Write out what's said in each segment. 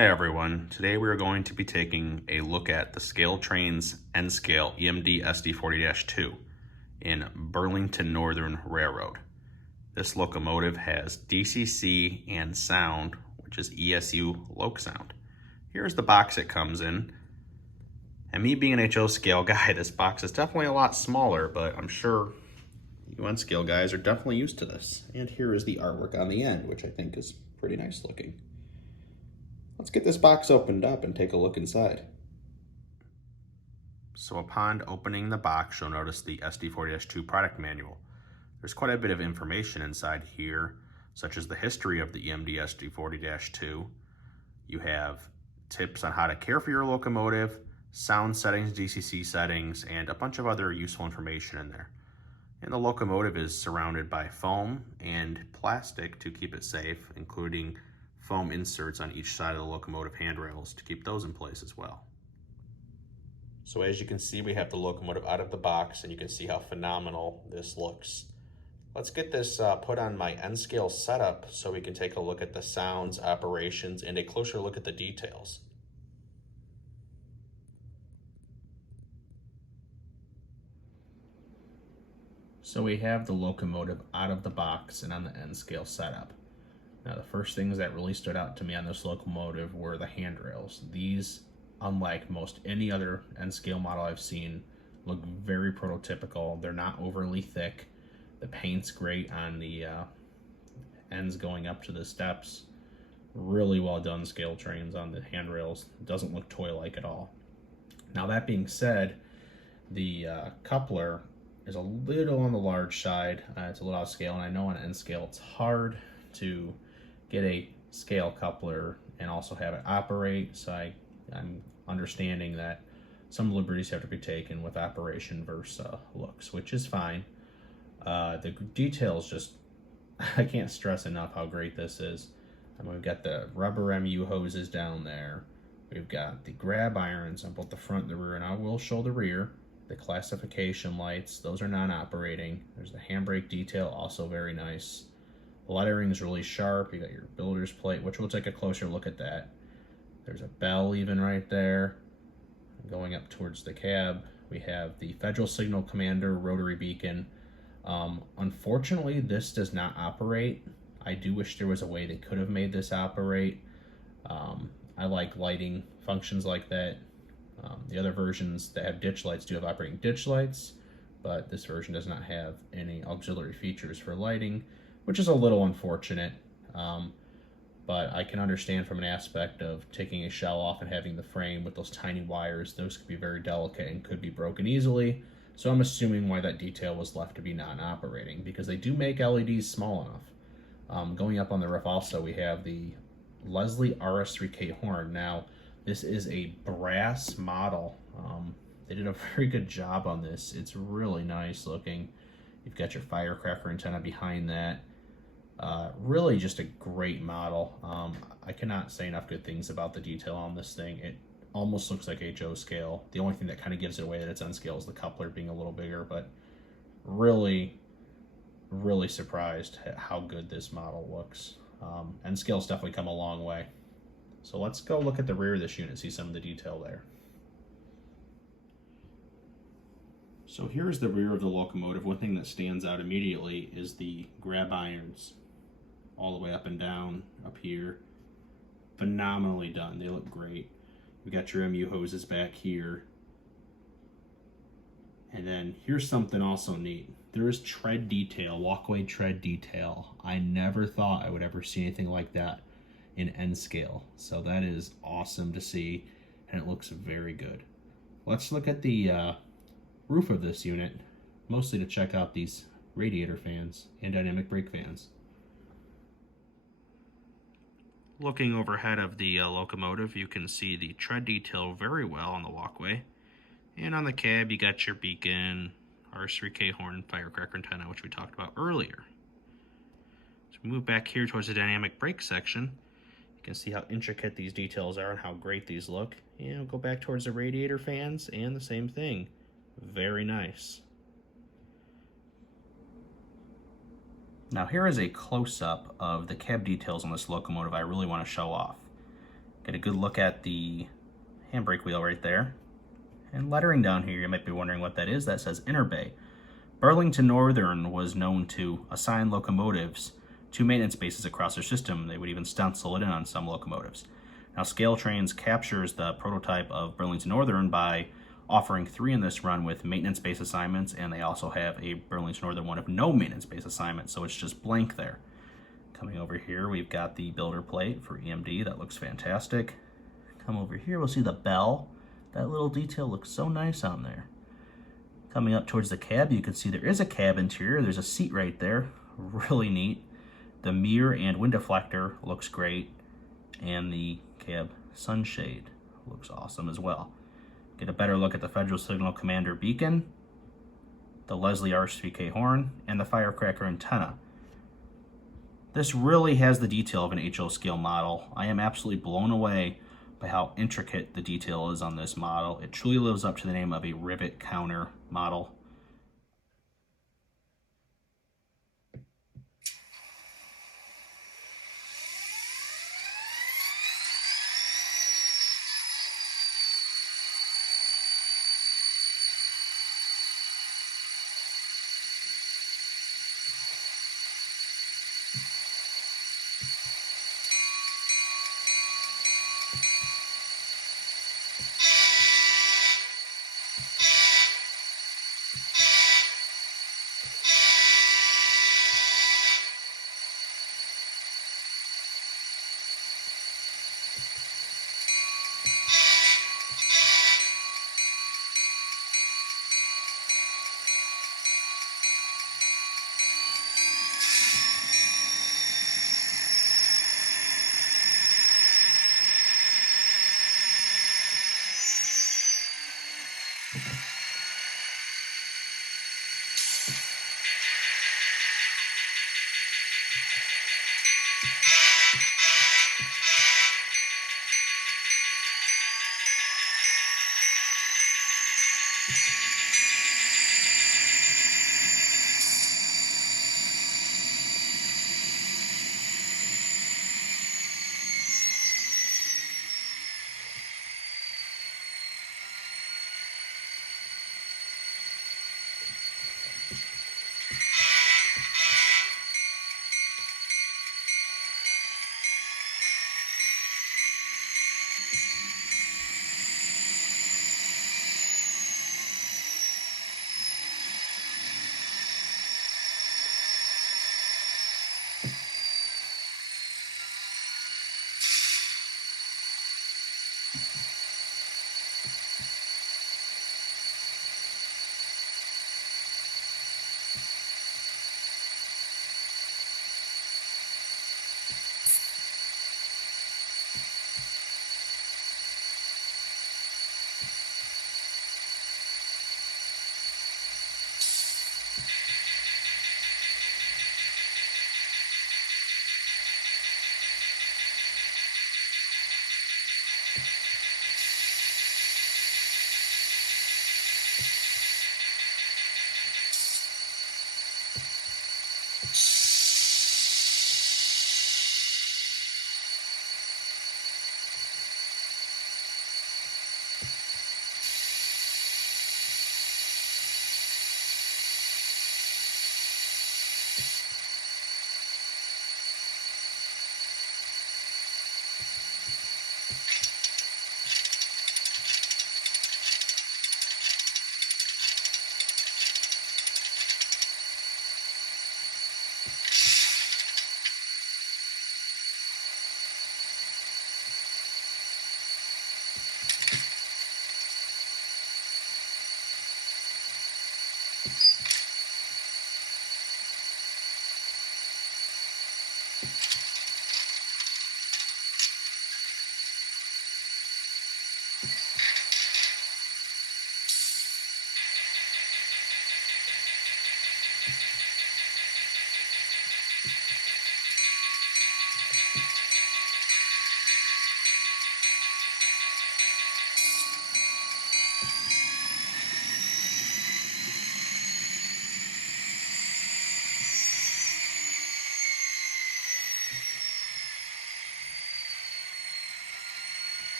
Hi everyone, today we are going to be taking a look at the ScaleTrains N-Scale EMD SD40-2 in Burlington Northern Railroad. This locomotive has DCC and sound, which is ESU loc sound. Here's the box it comes in. And me being an HO scale guy, this box is definitely a lot smaller, but I'm sure you N-Scale guys are definitely used to this. And here is the artwork on the end, which I think is pretty nice looking. Let's get this box opened up and take a look inside. So upon opening the box, you'll notice the SD40-2 product manual. There's quite a bit of information inside here, such as the history of the EMD SD40-2. You have tips on how to care for your locomotive, sound settings, DCC settings, and a bunch of other useful information in there. And the locomotive is surrounded by foam and plastic to keep it safe, including foam inserts on each side of the locomotive handrails to keep those in place as well. So as you can see, we have the locomotive out of the box, and you can see how phenomenal this looks. Let's get this put on my N-Scale setup so we can take a look at the sounds, operations, and a closer look at the details. So we have the locomotive out of the box and on the N-Scale setup. Now, the first things that really stood out to me on this locomotive were the handrails. These, unlike most any other N-Scale model I've seen, look very prototypical. They're not overly thick. The paint's great on the ends going up to the steps. Really well done ScaleTrains on the handrails. It doesn't look toy-like at all. Now, that being said, the coupler is a little on the large side. It's a little out of scale, and I know on N-Scale it's hard to get a scale coupler and also have it operate, so I'm understanding that some liberties have to be taken with operation versus looks, which is fine. The details just, I can't stress enough how great this is. We've got the rubber MU hoses down there. We've got the grab irons on both the front and the rear, and I will show the rear. The classification lights, those are non-operating. There's the handbrake detail, also very nice. The lettering is really sharp. You got your builder's plate, which we'll take a closer look at that. There's a bell even right there. Going up towards the cab, we have the Federal Signal Commander rotary beacon. Unfortunately, this does not operate. I do wish there was a way they could have made this operate. I like lighting functions like that. The other versions that have ditch lights do have operating ditch lights, but this version does not have any auxiliary features for lighting, which is a little unfortunate, but I can understand from an aspect of taking a shell off and having the frame with those tiny wires. Those could be very delicate and could be broken easily, so I'm assuming why that detail was left to be non-operating, because they do make LEDs small enough. Going up on the roof also, we have the Leslie RS3K horn. Now, this is a brass model. They did a very good job on this. It's really nice looking. You've got your firecracker antenna behind that. Really just a great model. I cannot say enough good things about the detail on this thing. It almost looks like HO scale. The only thing that kind of gives it away that it's N-Scale is the coupler being a little bigger, but really surprised at how good this model looks. N-Scale's definitely come a long way. So let's go look at the rear of this unit, see some of the detail there. So here's the rear of the locomotive. One thing that stands out immediately is the grab irons all the way up and down up here. Phenomenally done. They look great. We got your MU hoses back here. And then here's something also neat. There is tread detail, walkway tread detail. I never thought I would ever see anything like that in N-Scale. So that is awesome to see, and it looks very good. Let's look at the roof of this unit, mostly to check out these radiator fans and dynamic brake fans. Looking overhead of the locomotive, you can see the tread detail very well on the walkway. And on the cab, you got your beacon, RS3K horn, firecracker antenna, which we talked about earlier. So we move back here towards the dynamic brake section. You can see how intricate these details are and how great these look. And we'll go back towards the radiator fans, and the same thing. Very nice. Now here is a close-up of the cab details on this locomotive I really want to show off. Get a good look at the handbrake wheel right there. And lettering down here, you might be wondering what that is. That says Inner Bay. Burlington Northern was known to assign locomotives 2 maintenance bases across their system. They would even stencil it in on some locomotives. Now, ScaleTrains captures the prototype of Burlington Northern by offering 3 in this run with maintenance base assignments, and they also have a Burlington Northern one of no maintenance base assignments, so it's just blank there. Coming over here, we've got the builder plate for EMD. That looks fantastic. Come over here, we'll see the bell. That little detail looks so nice on there. Coming up towards the cab, you can see there is a cab interior. There's a seat right there. Really neat. The mirror and wind deflector looks great. And the cab sunshade looks awesome as well. Get a better look at the Federal Signal Commander beacon, the Leslie RSVK horn, and the firecracker antenna. This really has the detail of an HO scale model. I am absolutely blown away by how intricate the detail is on this model. It truly lives up to the name of a rivet counter model.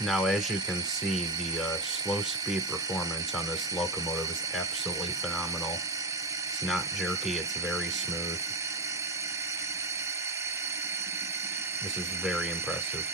Now, as you can see, the slow speed performance on this locomotive is absolutely phenomenal. It's not jerky, it's very smooth. This is very impressive.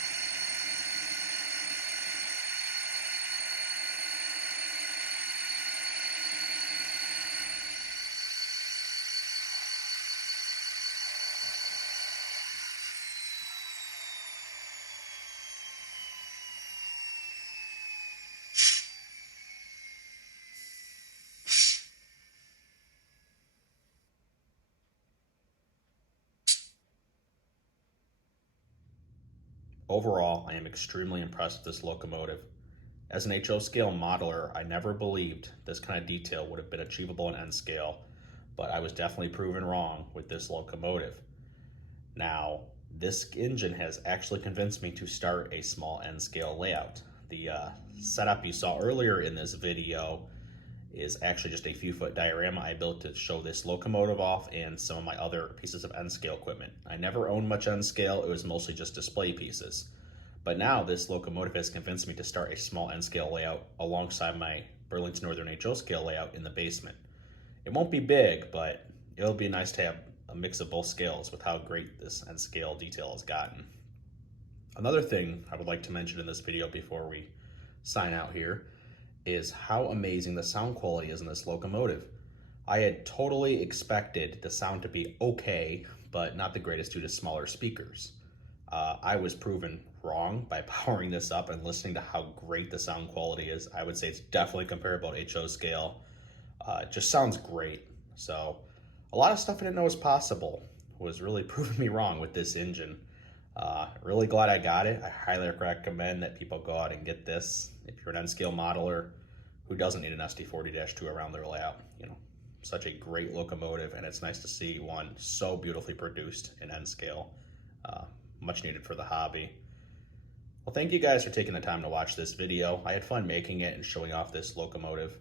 Overall, I am extremely impressed with this locomotive. As an HO scale modeler, I never believed this kind of detail would have been achievable in N scale, but I was definitely proven wrong with this locomotive. Now, this engine has actually convinced me to start a small N scale layout. The setup you saw earlier in this video is actually just a few foot diorama I built to show this locomotive off and some of my other pieces of N scale equipment. I never owned much N scale, it was mostly just display pieces. But now this locomotive has convinced me to start a small N scale layout alongside my Burlington Northern HO scale layout in the basement. It won't be big, but it'll be nice to have a mix of both scales with how great this N scale detail has gotten. Another thing I would like to mention in this video before we sign out here is how amazing the sound quality is in this locomotive. I had totally expected the sound to be okay, but not the greatest due to smaller speakers. I was proven wrong by powering this up and listening to how great the sound quality is. I would say it's definitely comparable to HO scale. It just sounds great. So a lot of stuff I didn't know was possible was really proving me wrong with this engine. Really glad I got it. I highly recommend that people go out and get this if you're an N-scale modeler who doesn't need an SD40-2 around their layout. You know, such a great locomotive, and it's nice to see one so beautifully produced in N-scale. Much needed for the hobby. Well, thank you guys for taking the time to watch this video. I had fun making it and showing off this locomotive.